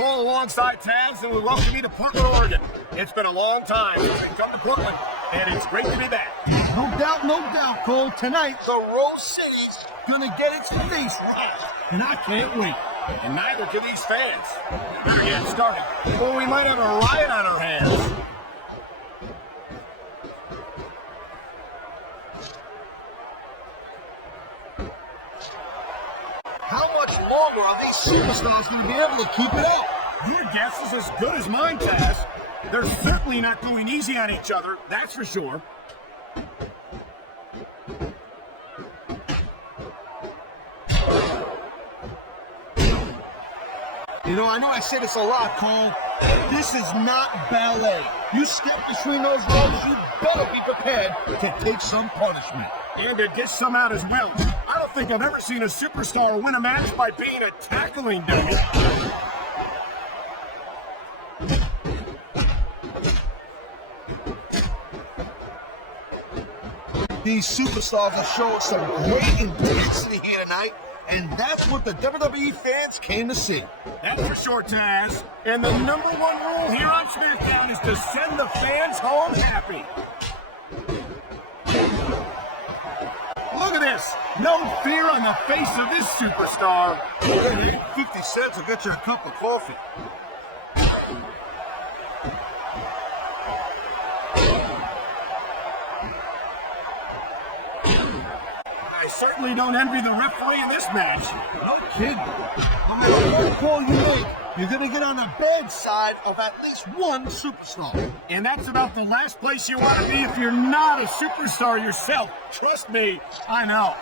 Cole alongside Taz, and we welcome you to Portland, Oregon. It's been a long time since we've come to Portland, and it's great to be back. No doubt, Cole. Tonight, the Rose City's gonna get its face right, and I can't wait. And neither can these fans. Better get started, or we might have a riot on our hands. How much longer are these superstars going to be able to keep it up? Your guess is as good as mine, Taz. They're certainly not going easy on each other, that's for sure. You know I say this a lot, Cole. This is not ballet. You step between those ropes, you better be prepared to take some punishment. And to dish some out as well. I don't think I've ever seen a superstar win a match by being a tackling dummy. These superstars are showing some great intensity here tonight, and that's what the WWE fans came to see. That's for sure, Taz. And the number one rule here on SmackDown is to send the fans home happy. Look at this. No fear on the face of this superstar. 50 cents will get you a cup of coffee. I certainly don't envy the referee in this match. No kidding. No matter what call you make, you're going to get on the bad side of at least one superstar. And that's about the last place you want to be if you're not a superstar yourself. Trust me, I know.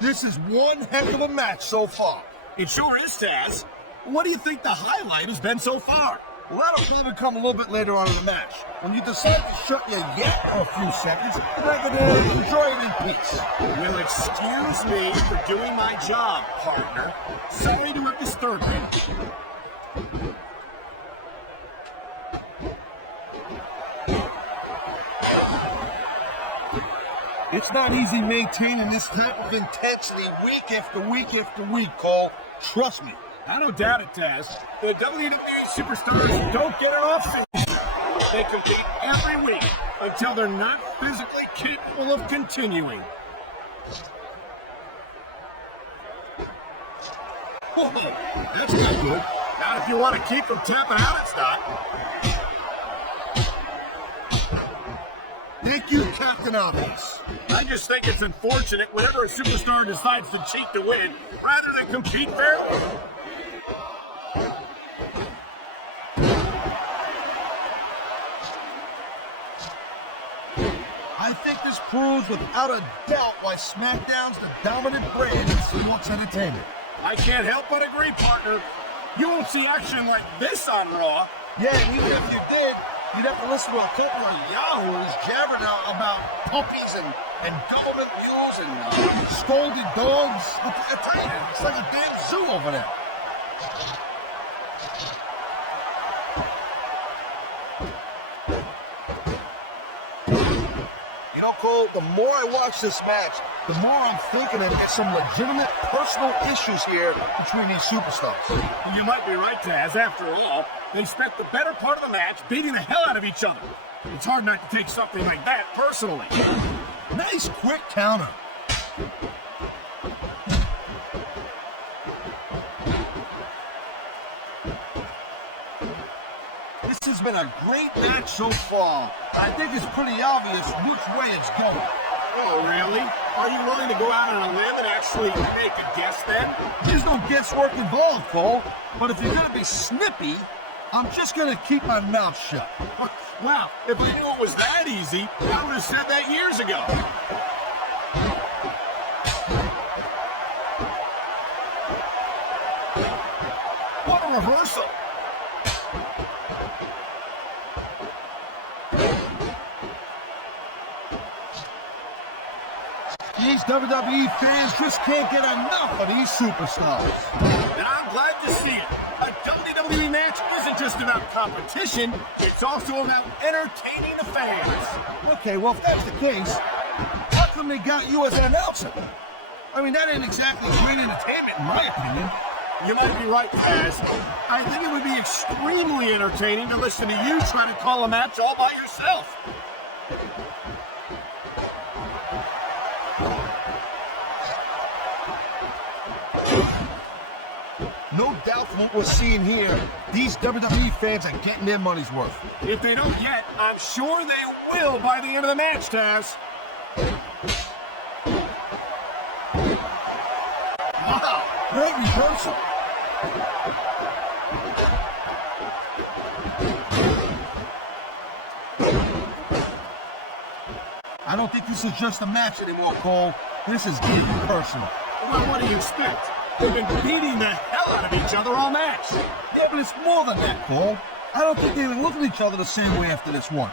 This is one heck of a match so far. It sure is, Taz. What do you think the highlight has been so far? Well, that'll probably come a little bit later on in the match. When you decide to shut your yap for a few seconds, and I can enjoy it in peace. Well, excuse me for doing my job, partner. Sorry to have disturbed you. It's not easy maintaining this type of intensity week after week after week, Cole. Trust me. I don't doubt it, Taz. The WWE superstars don't get an off-season. They compete every week until they're not physically capable of continuing. Whoa, that's not good. Not if you want to keep them tapping out, it's not. Thank you, Captain Obvious. I just think it's unfortunate whenever a superstar decides to cheat to win rather than compete fairly. I think this proves without a doubt why SmackDown's the dominant brand in sports entertainment. I can't help but agree, partner. You won't see action like this on Raw. Yeah, and even if you did, you'd have to listen to a couple of yahoos jabbering about puppies and government mules and scolded dogs. I tell you, it's like a damn zoo over there. You know, Cole, the more I watch this match, the more I'm thinking that there's some legitimate personal issues here between these superstars. You might be right, Taz. After all, they spent the better part of the match beating the hell out of each other. It's hard not to take something like that personally. Nice quick counter. This has been a great match so far. I think it's pretty obvious which way it's going. Oh, really? Are you willing to go out on a limb and actually make a guess then? There's no guesswork involved, Cole. But if you're going to be snippy, I'm just going to keep my mouth shut. Wow, if I knew it was that easy, I would have said that years ago. What a reversal. These WWE fans just can't get enough of these superstars. And I'm glad to see it. A WWE match isn't just about competition, it's also about entertaining the fans. Okay, well, if that's the case, How come they got you as an announcer? I mean, that ain't exactly great entertainment, in my opinion. You might be right, Taz. I think it would be extremely entertaining to listen to you try to call a match all by yourself. No doubt from what we're seeing here, these WWE fans are getting their money's worth. If they don't yet, I'm sure they will by the end of the match, Taz. Wow, great reversal. I don't think this is just a match anymore, Cole. This is getting personal. Well, what do you expect? They've been beating the hell out of each other all match. Yeah, but it's more than that, Cole. I don't think they even look at each other the same way after this one.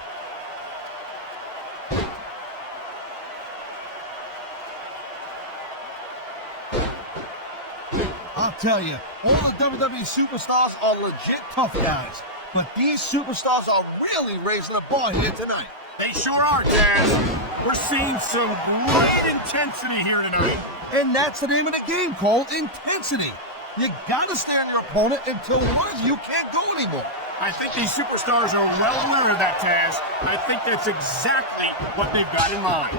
I'll tell you, all the WWE superstars are legit tough guys. But these superstars are really raising the bar here tonight. They sure are, Taz. We're seeing some great intensity here tonight. And that's the name of the game, Cole, intensity. You gotta stay on your opponent until one of you can't go anymore. I think these superstars are well aware of that, Taz. I think that's exactly what they've got in mind.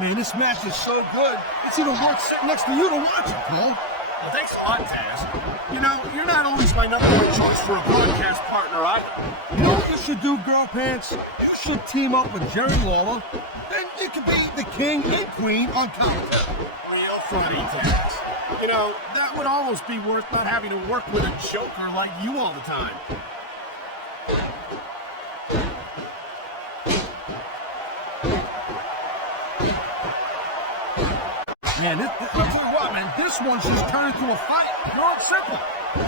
Man, this match is so good, it's even worth sitting next to you to watch it, Cole. Well, thanks a lot, Taz. You know, you're not always my number one choice for a broadcast partner either. You know what you should do, Girl Pants? You should team up with Jerry Lawler. Then you can be the king and queen on commentary. Real funny, Taz. You know, that would almost be worth not having to work with a joker like you all the time. Man, I'll tell you what, man, this one's just turned into a fight. Pure and simple.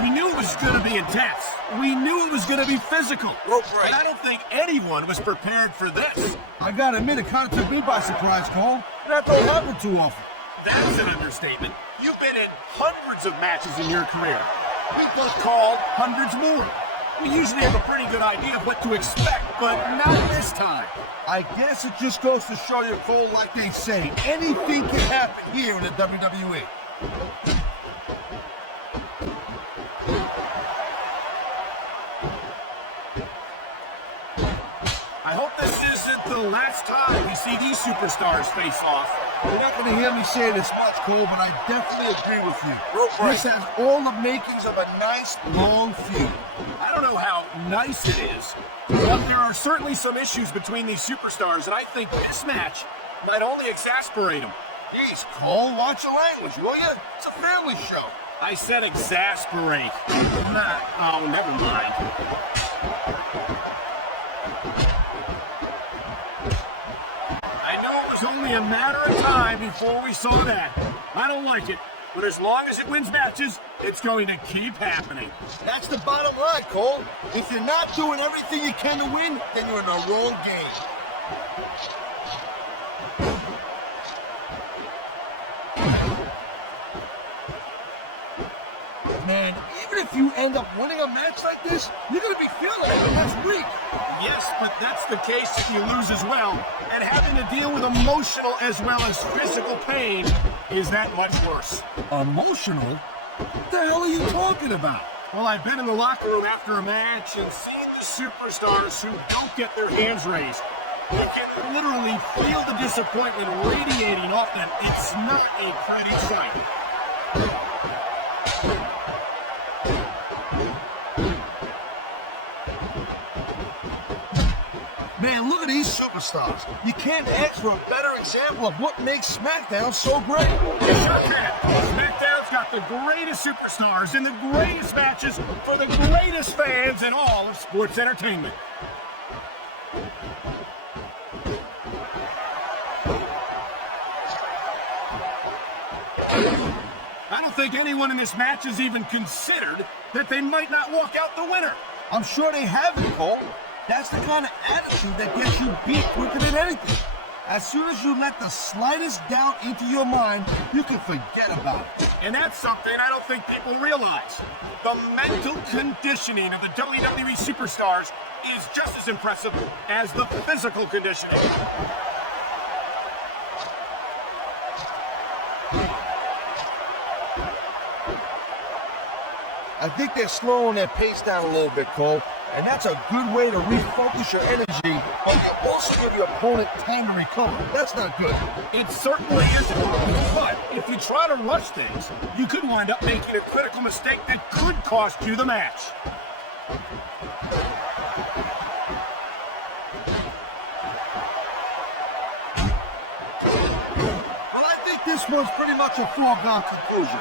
We knew it was going to be intense. We knew it was going to be physical. Rope break. And I don't think anyone was prepared for this. I gotta admit, it kind of took me by surprise, Cole. That don't happen too often. That's an understatement. You've been in hundreds of matches in your career. We've both called hundreds more. We usually have a pretty good idea of what to expect, but not this time. I guess it just goes to show you, Cole, like they say, anything can happen here in the WWE. I hope this isn't the last time we see these superstars face off. You're not going to hear me say this much, Cole, but I definitely agree with you. Right. This has all the makings of a nice, long feud. I don't know how nice it is, but there are certainly some issues between these superstars, and I think this match might only exasperate them. Jeez, Cole, watch your language, will you? It's a family show. I said exasperate. Oh, never mind. I know it was only a matter of time before we saw that. I don't like it, but as long as it wins matches, it's going to keep happening. That's the bottom line, Cole. If you're not doing everything you can to win, then you're in the wrong game. Man, even if you end up winning a match like this, you're going to be feeling it next week. Yes, but that's the case if you lose as well. And having to deal with emotional as well as physical pain is that much worse. Emotional? What the hell are you talking about? Well, I've been in the locker room after a match and seen the superstars who don't get their hands raised. You can literally feel the disappointment radiating off them. It's not a pretty sight. Man, look at these superstars. You can't ask for a better example of what makes SmackDown so great. SmackDown's got the greatest superstars and the greatest matches for the greatest fans in all of sports entertainment. I don't think anyone in this match has even considered that they might not walk out the winner. I'm sure they haven't, Cole. That's the kind of attitude that gets you beat quicker than anything. As soon as you let the slightest doubt into your mind, you can forget about it. And that's something I don't think people realize. The mental conditioning of the WWE superstars is just as impressive as the physical conditioning. I think they're slowing their pace down a little bit, Cole, and that's a good way to refocus your energy, but you also give your opponent time to recover. That's not good. It certainly isn't. But if you try to rush things, you could wind up making a critical mistake that could cost you the match. Well, I think this one's pretty much a foregone conclusion.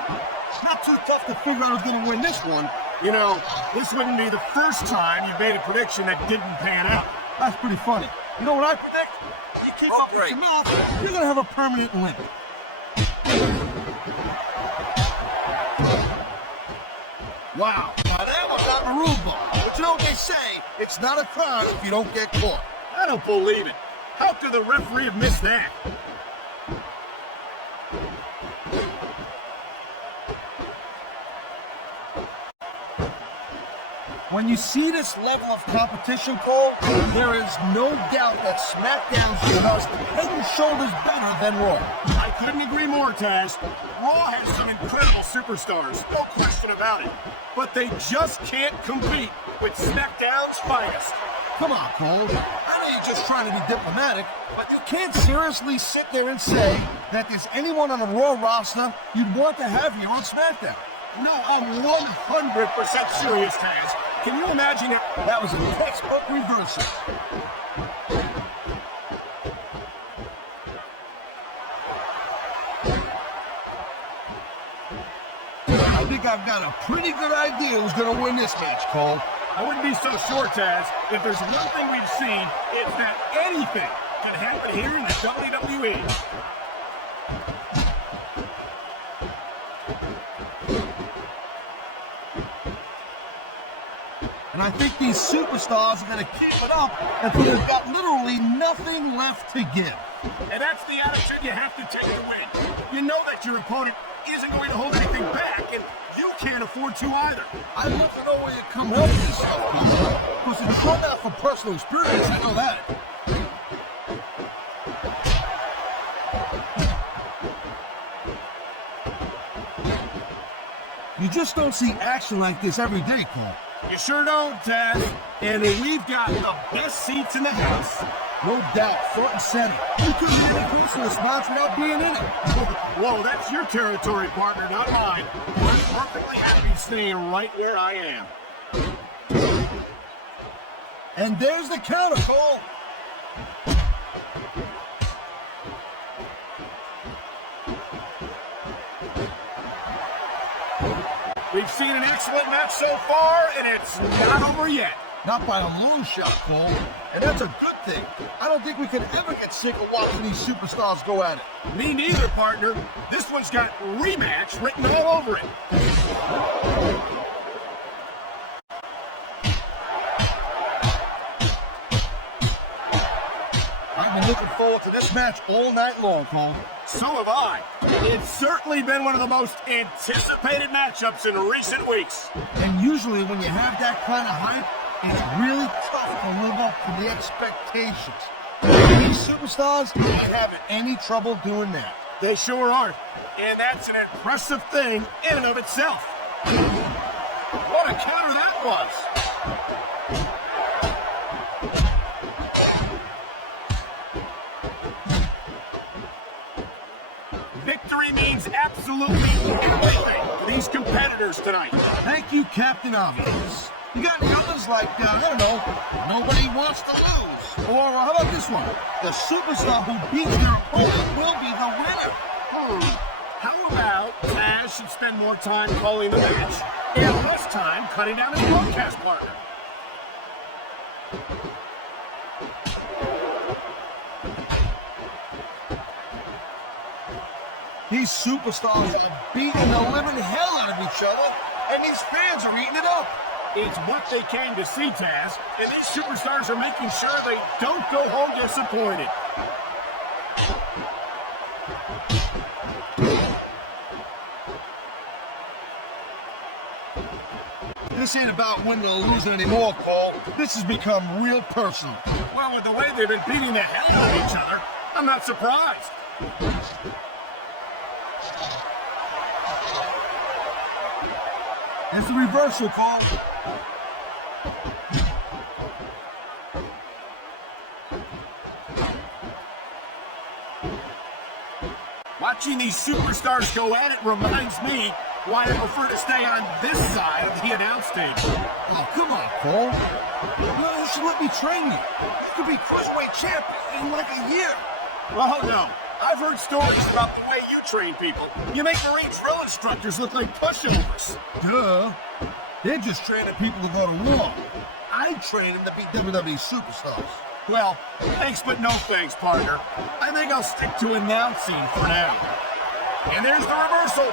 Not too tough to figure out who's going to win this one. You know, this wouldn't be the first time you made a prediction that didn't pan out. That's pretty funny. You know what I predict? You keep up with your mouth, you're going to have a permanent limp. Wow. Now that was not a rule book. But you know what they say? It's not a crime if you don't get caught. I don't believe it. How could the referee have missed that? When you see this level of competition, Cole, there is no doubt that SmackDown's just head and shoulders better than Raw. I couldn't agree more, Taz. Raw has some incredible superstars, no question about it. But they just can't compete with SmackDown's finest. Come on, Cole. I know you're just trying to be diplomatic, but you can't seriously sit there and say that there's anyone on the Raw roster you'd want to have here on SmackDown. No, I'm 100% serious, Taz. Can you imagine it? That was a textbook reversal. I think I've got a pretty good idea who's going to win this match, Cole. I wouldn't be so sure, Taz. If there's one thing we've seen, it's that anything can happen here in the WWE. And I think these superstars are going to keep it up until they've got literally nothing left to give. And that's the attitude you have to take to win. You know that your opponent isn't going to hold anything back, and you can't afford to either. I'd love to know where you come help yourself, because it's not out for personal experience, I know that. You just don't see action like this every day, Cole. You sure don't, Taz. And we've got the best seats in the house. No doubt, front and center. You couldn't be any closer to the spots without being in it. Whoa, that's your territory, partner, not mine. I'm perfectly happy staying right where I am. And there's the counter, Cole. We've seen an excellent match so far, and it's not over yet. Not by a long shot, Cole. And that's a good thing. I don't think we can ever get sick of watching these superstars go at it. Me neither, partner. This one's got rematch written all over it. I've been looking forward to this match all night long, Cole. So have I. It's certainly been one of the most anticipated matchups in recent weeks. And usually when you have that kind of hype, it's really tough to live up to the expectations. These superstars ain't having any trouble doing that. They sure aren't. And that's an impressive thing in and of itself. What a counter that was. Victory means absolutely everything for these competitors tonight. Thank you, Captain Obvious. You got any others like, I don't know, nobody wants to lose? Or how about this one? The superstar who beats their opponent will be the winner. How about Taz should spend more time calling the match and less time cutting down his broadcast partner? These superstars are beating the living hell out of each other, and these fans are eating it up. It's what they came to see, Taz, and these superstars are making sure they don't go home disappointed. This ain't about winning or losing anymore, Cole. This has become real personal. Well, with the way they've been beating the hell out of each other, I'm not surprised. It's a reversal, Cole. Watching these superstars go at it reminds me why I prefer to stay on this side of the announce table. Oh, come on, Cole. Well, you should let me train you. You could be cruiserweight champ in like a year. Oh, no. I've heard stories about the way you train people. You make Marine drill instructors look like pushovers. Duh. They're just training people to go to war. I train them to be WWE superstars. Well, thanks but no thanks, partner. I think I'll stick to announcing for now. And there's the reversal.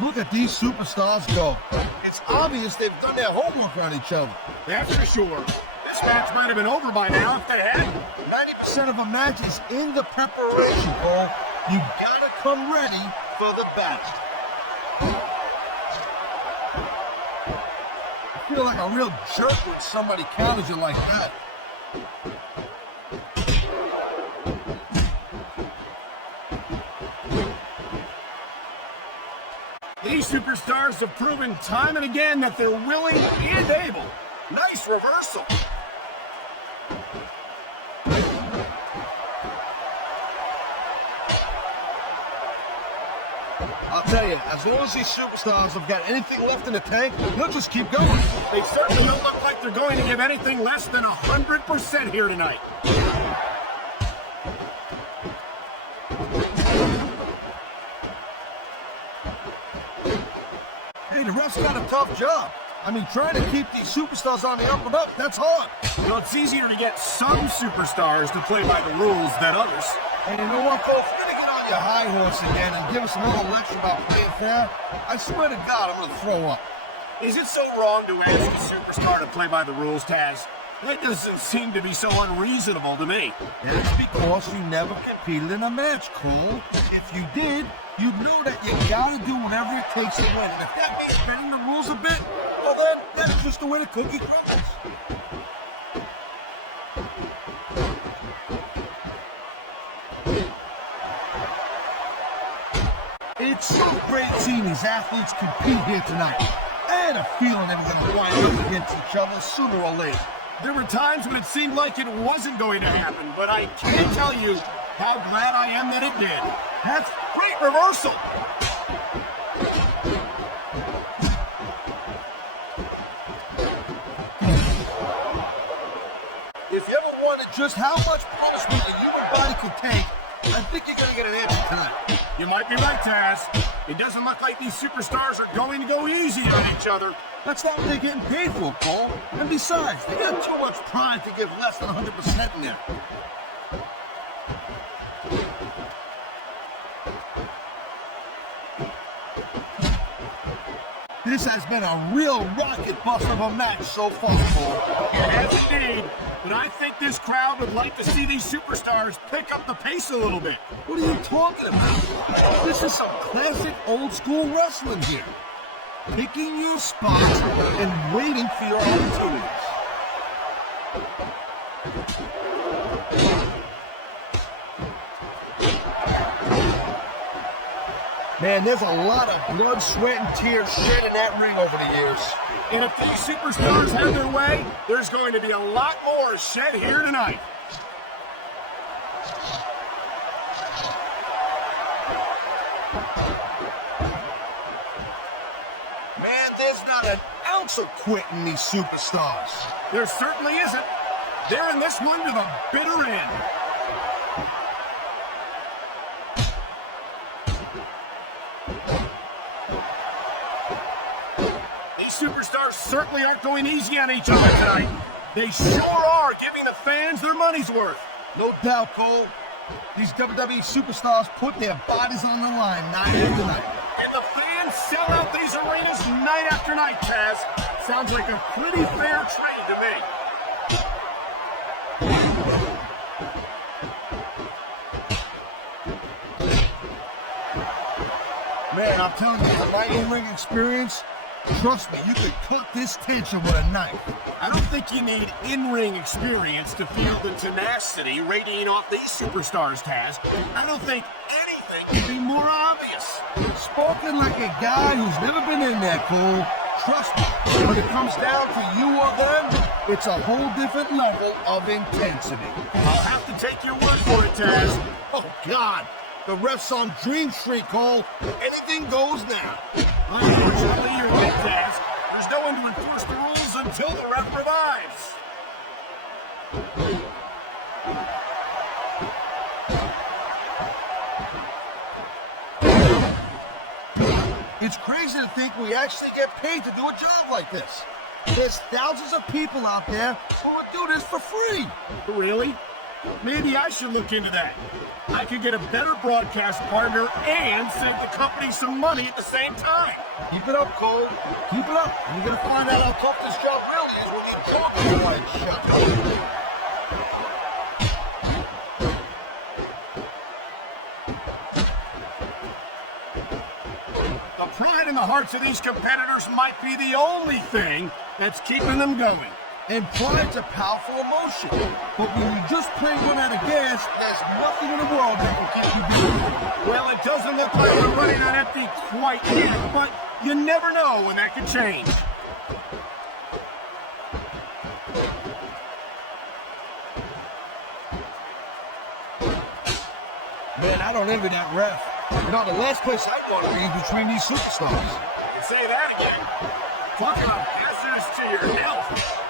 Look at these superstars go. It's obvious they've done their homework on each other. That's for sure. This match might have been over by now if they hadn't. 90% of a match is in the preparation, Cole. You gotta come ready for the battle. I feel like a real jerk when somebody counters you like that. These superstars have proven time and again that they're willing and able. Nice reversal. I'll tell you, as long as these superstars have got anything left in the tank, they'll just keep going. They certainly don't look like they're going to give anything less than 100% here tonight. Hey, the ref's got a tough job. I mean, trying to keep these superstars on the up and up, that's hard. You know, it's easier to get some superstars to play by the rules than others. And you know what, Cole? If you're gonna get on your high horse again and give us another lecture about playing fair, I swear to God, I'm gonna throw up. Is it so wrong to ask a superstar to play by the rules, Taz? That doesn't seem to be so unreasonable to me. That's because you never competed in a match, Cole. If you did, you'd know that you gotta do whatever it takes to win. And if that means bending the rules a bit, well then, that's just the way the cookie crumbles. It's so great seeing these athletes compete here tonight. I had a feeling they were gonna wind up against each other sooner or later. There were times when it seemed like it wasn't going to happen, but I can't tell you how glad I am that it did. That's great reversal. If you ever wondered just how much punishment a human body can take, I think you're gonna get an answer tonight. You might be right, Taz. It doesn't look like these superstars are going to go easy on each other. That's not what they're getting paid for, Cole. And besides, they got too much pride to give less than 100% in there. This has been a real rocket bust of a match so far, Cole. It has indeed, but I think this crowd would like to see these superstars pick up the pace a little bit. What are you talking about? This is some classic old school wrestling here. Picking your spots and waiting for your opportunities. Man, there's a lot of blood, sweat, and tears shed in that ring over the years. And if these superstars have their way, there's going to be a lot more shed here tonight. Man, there's not an ounce of quitting these superstars. There certainly isn't. They're in this one to the bitter end. Superstars certainly aren't going easy on each other tonight. They sure are giving the fans their money's worth. No doubt, Cole. These WWE superstars put their bodies on the line night after night. And the fans sell out these arenas night after night, Taz. Sounds like a pretty fair trade to me. Man, I'm telling you, from my in-ring experience, trust me, you could cut this tension with a knife. I don't think you need in-ring experience to feel the tenacity radiating off these superstars, Taz. I don't think anything could be more obvious. Spoken like a guy who's never been in there, Cole. Trust me, when it comes down to you or them, it's a whole different level of intensity. I'll have to take your word for it, Taz. Oh, God. The ref's on Dream Street, Cole. Anything goes now. Unfortunately, you're right, Taz. There's no one to enforce the rules until the ref revives. It's crazy to think we actually get paid to do a job like this. There's thousands of people out there who would do this for free. Really? Maybe I should look into that. I could get a better broadcast partner and save the company some money at the same time. Keep it up, Cole. Keep it up. You're going to find out how tough this job really is when you talk your light shut. The pride in the hearts of these competitors might be the only thing that's keeping them going. And pride's a powerful emotion. But when you just play one out of gas, there's nothing in the world that will keep you going. Well, it doesn't look like we're running on empty quite yet, but you never know when that could change. Man, I don't envy that ref. You know, the last place I want to be is between these superstars. You say that again. Talk about hazardous to your health.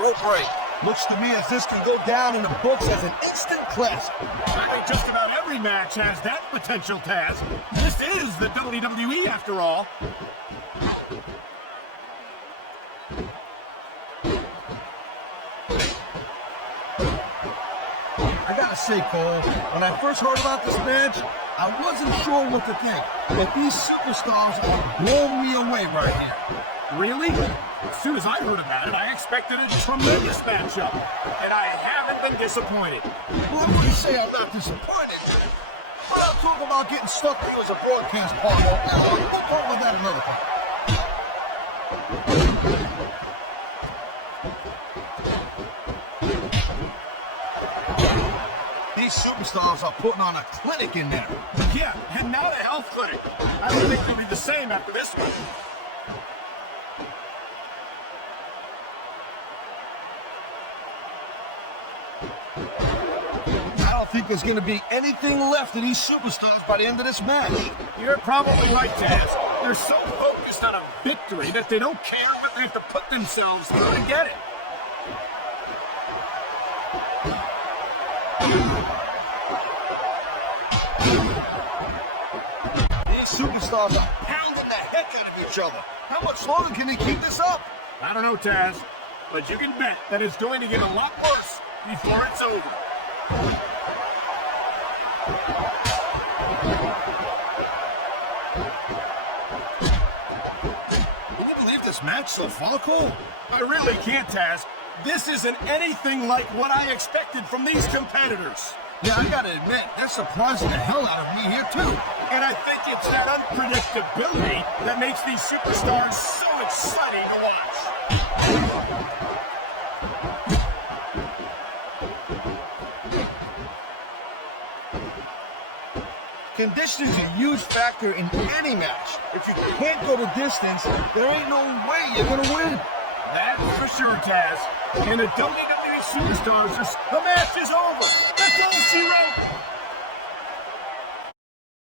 Rope break. Looks to me as this can go down in the books as an instant classic. I think just about every match has that potential, Taz. This is the WWE after all. I gotta say, Cole, when I first heard about this match, I wasn't sure what to think. But these superstars are blowing me away right here. Really? As soon as I heard about it, I expected a tremendous matchup. And I haven't been disappointed. Well, I wouldn't say I'm not disappointed. But I'm talking about getting stuck with you as a broadcast partner. We'll talk about that another time. These superstars are putting on a clinic in there. Yeah, and now the health clinic. I don't think it'll be the same after this one. I don't think there's going to be anything left of these superstars by the end of this match. You're probably right, Taz. They're so focused on a victory that they don't care what they have to put themselves through to get it. These superstars are pounding the heck out of each other. How much longer can they keep this up? I don't know, Taz, but you can bet that it's going to get a lot worse before it's over. Can you believe this match so far, Cole? I really can't, Taz. This isn't anything like what I expected from these competitors. Yeah, I gotta admit, they're surprising the hell out of me here, too. And I think it's that unpredictability that makes these superstars so exciting to watch. Conditioning is a huge factor in any match. If you can't go the distance, there ain't no way you're gonna win. That's for sure, Taz. And the WWE superstars, the match is over.